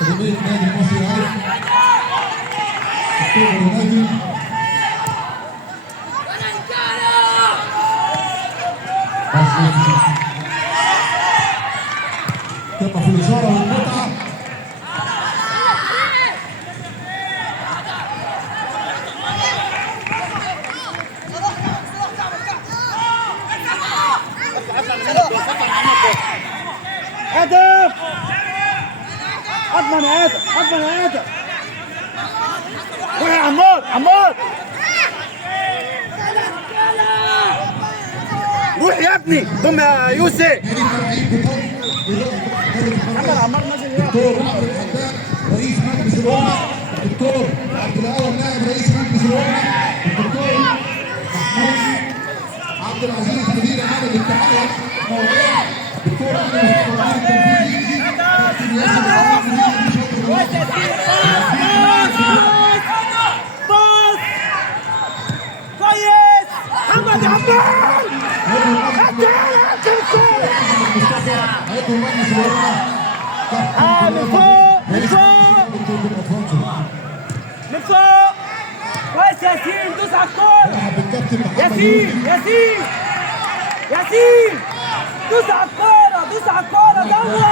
تدريبية نادي المصري العربي اكتوبر النادي تبقى في الإشارة والمتعة. هدف اضمن يا ادم اضمن يا ادم روح يا عمار عمار روح يا ابني ضم يا يوسف محمد عمار نازل دكتور عمرو الحداد رئيس مجلس الأمة، الدكتور عبد الأول نائب رئيس مجلس الأمة، الدكتور محمود عبد العزيز مدير عام الاتحاد موضوع، الدكتور أحمد مصطفى التنفيذي كابتن ياسر كويس محمد عمار من فوق من فوق من فوق كويس ياسين دوس على الكورة ياسين ياسين ياسين دوس على الكورة دوس على الكورة دور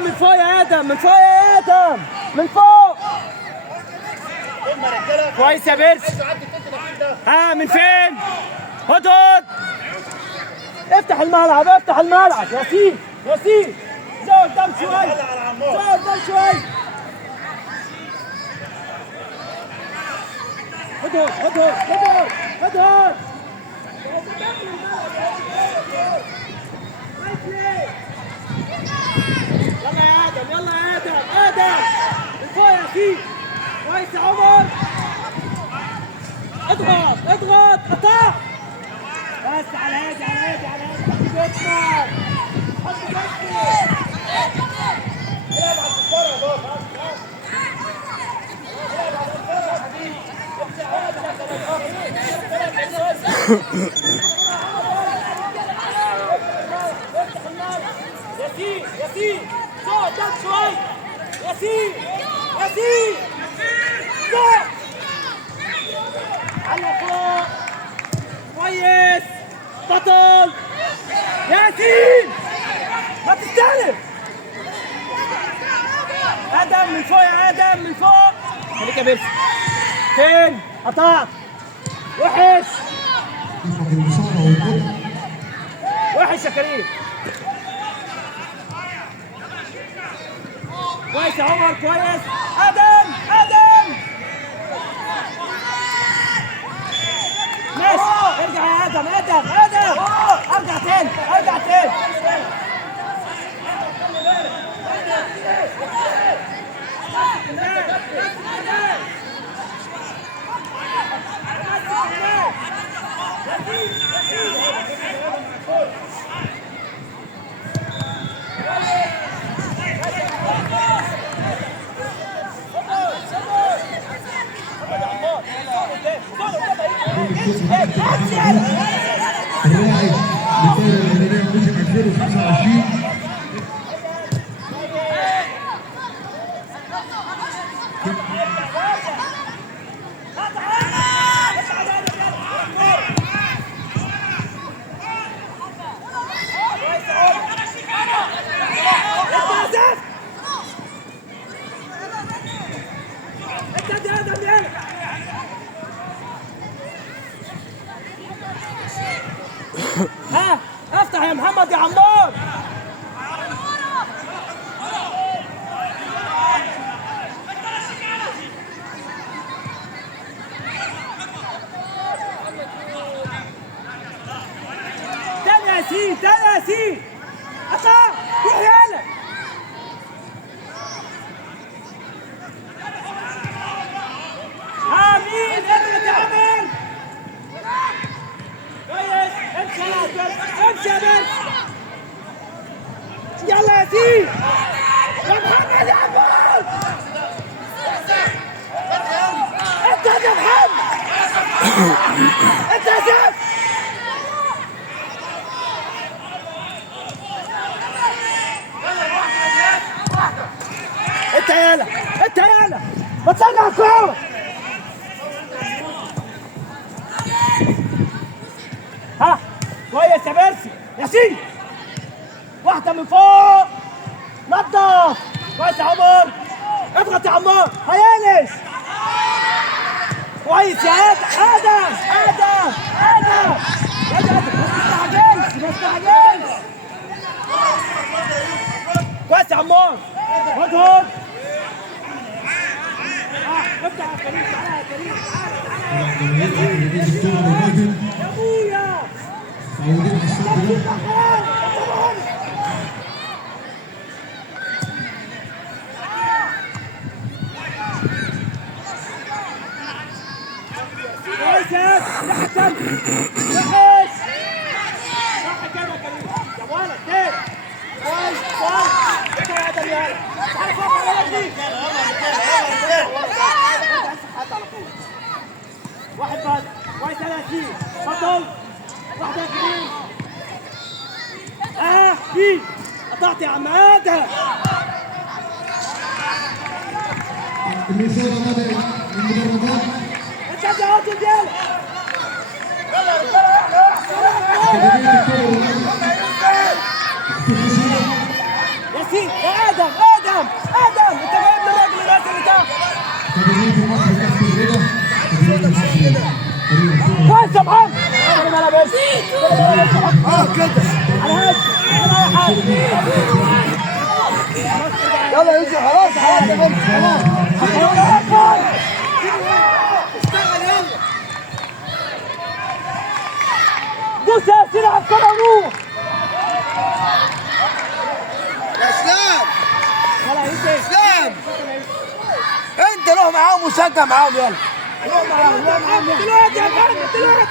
من فوق يا ادم من فوق يا ادم من فوق كويس يا بيرس من فين هدهد افتح الملعب افتح الملعب ياسين ياسين زود قدام شوي زود قدام شوي هدهد هدهد هدهد هدهد يلا يا ادم يلا يا ادم ادم من فوق يا ياسين كويس يا عمر اضغط اضغط قطع بس على هادي على هادي على هادي حط جسمك حط جسمك العب على الكوره يا بابا العب على الكوره يا حبيبي ياسين ياسين فوق قدام شوي ياسين ياسين فوق على فوق كويس بطل ياسين ما تستلم ادم من فوق يا ادم من فوق خليك يا بيرسي فين قطعت وحش وحش يا كريم كويس يا عمر كويس ادم ادم ماشي ارجع يا ادم ادم ادم ارجع تاني ارجع تاني الراعي للدورة المدنية موسم 2025 افتح يا محمد يا عمار تاني يا ياسين تاني يا ياسين اطلع روح يالا مين اضغط يا عمر كويس امشي امشي يا بنت يلا يا ياسين يا محمد يا عمار انت يا محمد انت يا سيف بتشجع الكورة. ها كويس يا بيرسي. ياسين واحدة من فوق. نضف كويس يا عمر. اضغط يا عمار. هيانس كويس يا ادم. ادم ادم ادم ما تستعجلش. كويس يا عمار. اضغط. افتح يا كريم. تعالى يا كريم. يا ابويا كويس يا حسن. وحش صح كده يا كريم. يا ولد كده كويس كويس. انت يا ادم يلا تعالى فوق يا ولد. على طول واحد بس. كويس يا ياسين. اتفضل واحدة يا كريم. دي قطعت يا عم ادم. المشاهد بدأ المدرجات. انت يا عاطل ديالك. ياسين يا ادم. ادم انت جايب لي الراجل الراس اللي تحت. كويس يا محمد. كده على هادي. يلا يجي خلاص. اشتغل يلا. دوس يا ياسين على الكرة وروح. يا اسلام. يلا يا يوسف. اسلام انت روح معاهم وشجع معاهم. يلا روح معاهم دلوقتي يا فندم دلوقتي.